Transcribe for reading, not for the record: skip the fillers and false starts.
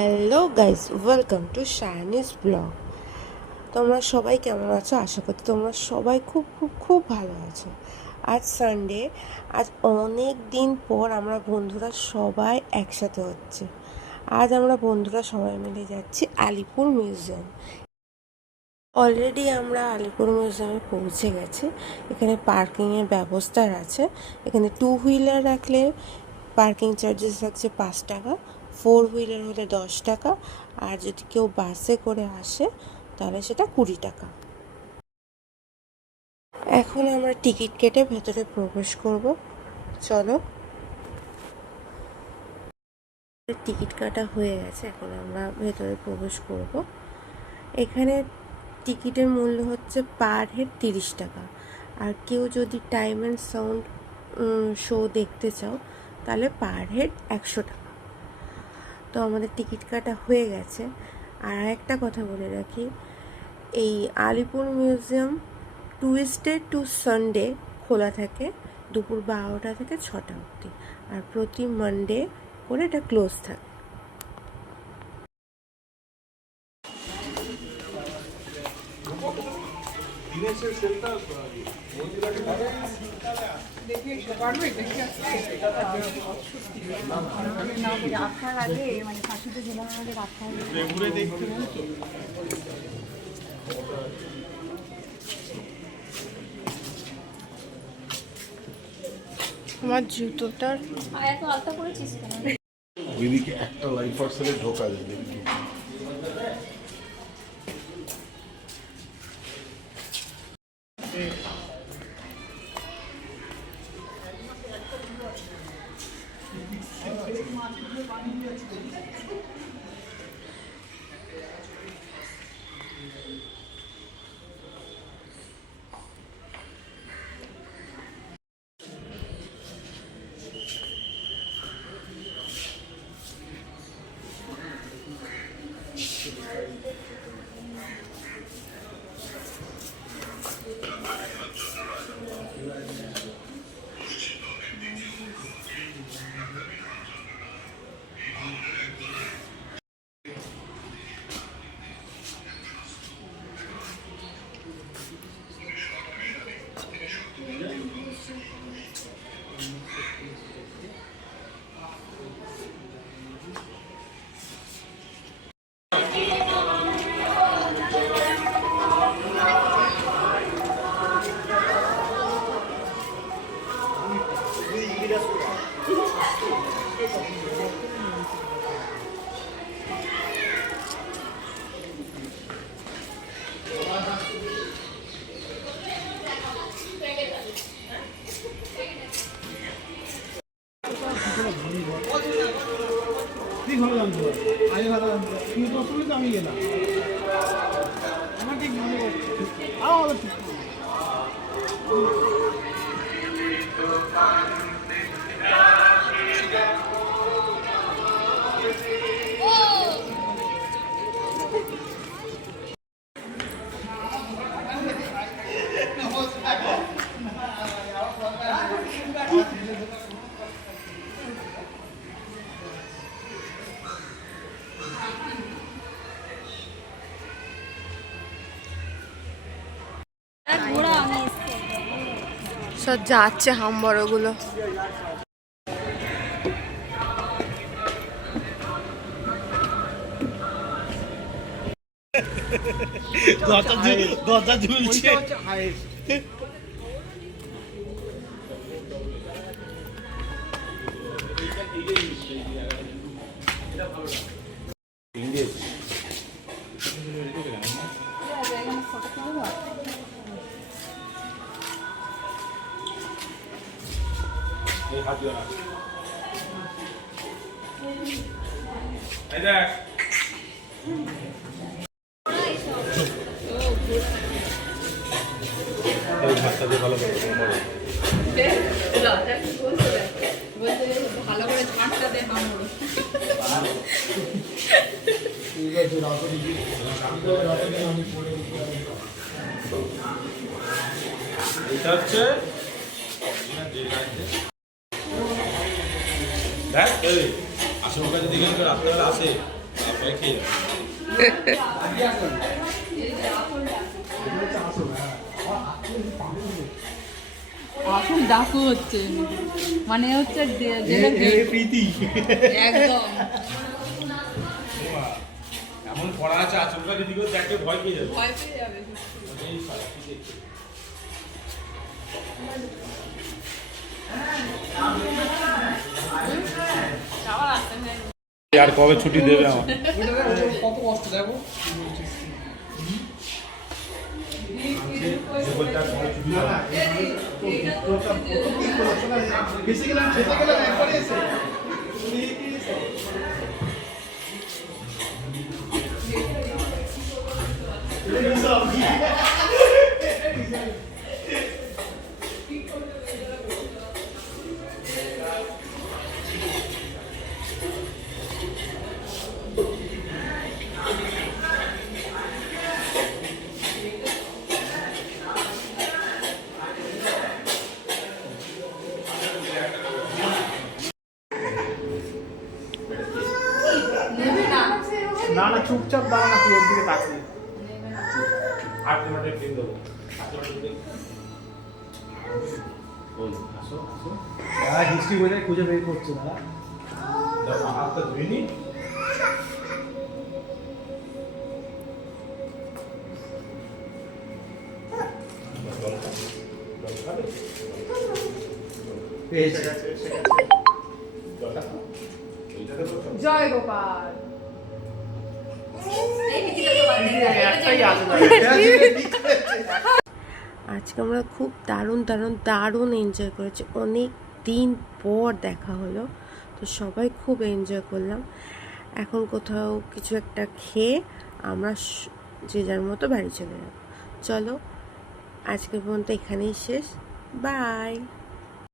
Hello guys, welcome to Shaini's blog. তোমরা সবাই কেমন আছো? আশা করি তোমরা সবাই খুব খুব খুব ভালো আছো। আজ সানডে, আজ অনেক দিন পর আমরা বন্ধুরা সবাই একসাথে হচ্ছে। আজ আমরা বন্ধুরা সবাই মিলে যাচ্ছি আলিপুর মিউজিয়াম। অলরেডি আমরা আলিপুর মিউজিয়ামে পৌঁছে গেছি। এখানে পার্কিংয়ের ব্যবস্থা আছে। এখানে 2 হুইলার রাখলে পার্কিং চার্জেস লাগছে 5 টাকা, 4 হুইলার হলে 10 টাকা, আর যদি কেউ বাসে করে আসে তাহলে সেটা 20 টাকা। এখন আমরা টিকিট কেটে ভেতরে প্রবেশ করব। চলো। টিকিট কাটা হয়ে গেছে, এখন আমরা ভেতরে প্রবেশ করব। এখানে টিকিটের মূল্য হচ্ছে পার হেড 30 টাকা। আর কেউ যদি টাইম অ্যান্ড সাউন্ড শো দেখতে চাও তাহলে পার হেড 100 টাকা। তো আমাদের টিকিট কাটা হয়ে গেছে। আর একটা কথা বলে রাখি, এই Alipore museum Tuesday to Sunday খোলা থাকে দুপুর 12টা থেকে 6টা অবধি, আর প্রতি মানডে করে এটা ক্লোজ থাকে। আমার জুতোটার এত আলতা করেছিস কেন? ওইদিকে একটা লাইফ পার্সেলে ঢোকা যায় দেখি। ভালো জানতো, আমি ভালো জানতো, তুমি তো শুনে তো আমি গেলাম, আমার ঠিক মনে করছে আমাদের ঠিক সব যাচ্ছে হামবড়গুলো। গজা ঝুলছে। ভালো করে ঝাঁটটা দে হামড়ো। এটা হচ্ছে দেখ, আশেপাশে যদি রাত্রেবেলা আসে এই খেয়ে যাও। আসল ডাকু হচ্ছে মানে হচ্ছে প্রীতি একদম এমন পড়া আছে আচমকা যদি কেউ দেখে ভয় পেয়ে যাবে ভয় পেয়ে যাবে এই শালা, কি দেখছো? আবার আসতে নেই আর কবে ছুটি দেবে আমার কত কষ্ট দেখো বেশি গেলাম খেতে গেলাম একবারে এসে না না চুপচাপ দাঁড়া না তুই ওর দিকে তাকিয়ে আর তোমাকে ক্লিন দেবো হিস্ট্রি বইটা খুঁজে বের করছে দাদা হাতটা ধুয়ে নি পেয়েছে জয় গোপাল একটাই আছে আজকে আমরা খুব দারুণ এনজয় করেছি। অনেক দিন পর দেখা হলো, তো সবাই খুব এনজয় করলাম। এখন কোথাও কিছু একটা খেয়ে আমরা যে যার মতো বাড়ি চলে যাব। চলো, আজকের পর্যন্ত এখানেই শেষ। বাই।